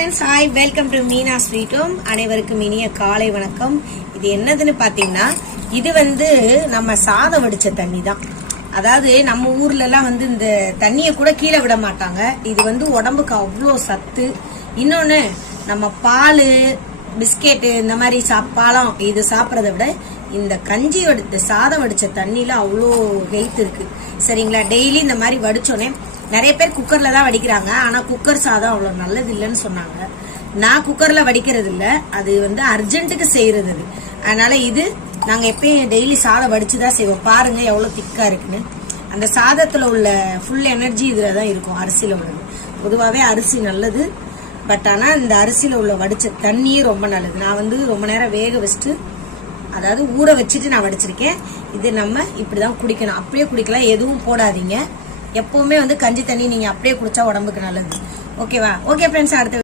Friends, hi, welcome to Meena sweet home. அனைவருக்கும் இனிய காலை வணக்கம். இது என்னதுன்னு பாத்தீங்கன்னா, இது நம்ம சாதம் வடிச்ச தண்ணி தான். அதாவது நம்ம ஊர்ல எல்லாம் இந்த தண்ணியை கூட கீழே விட மாட்டாங்க. இது உடம்புக்கு அவ்வளோ சத்து. இன்னொன்னு, நம்ம பால், பிஸ்கெட்டு, இந்த மாதிரி பழம் இது சாப்பிட்றத விட இந்த கஞ்சி சாதம் வடிச்ச தண்ணியில அவ்வளோ ஹெல்த் இருக்கு. சரிங்களா? டெய்லி இந்த மாதிரி வடிச்சோன்னே, நிறைய பேர் குக்கர்ல தான் வடிக்கிறாங்க. ஆனா குக்கர் சாதம் அவ்வளவு நல்லது இல்லைன்னு சொன்னாங்க. நான் குக்கர்ல வடிக்கிறது இல்ல, அது அர்ஜென்ட்டுக்கு செய்யறது. அதனால இது நாங்க எப்பயும் டெய்லி சாதம் வடிச்சுதான் செய்வோம். பாருங்க எவ்வளவு திக்கா இருக்குன்னு. அந்த சாதத்துல உள்ள ஃபுல் எனர்ஜி இதுலதான் இருக்கும், அரிசியில உள்ளது. பொதுவாவே அரிசி நல்லது, பட் ஆனா இந்த அரிசியில உள்ள வடிச்ச தண்ணியே ரொம்ப நல்லது. நான் ரொம்ப நேரம் வேக வச்சுட்டு, அதாவது ஊற வச்சுட்டு நான் வடிச்சிருக்கேன். இது நம்ம இப்படிதான் குடிக்கணும். அப்படியே குடிக்கலாம், எதுவும் போடாதீங்க. எப்பவுமே கஞ்சி தண்ணி நீங்க அப்படியே குடிச்சா உடம்புக்கு நல்லது. ஓகேவா? ஓகே ஃப்ரெண்ட்ஸ், அடுத்த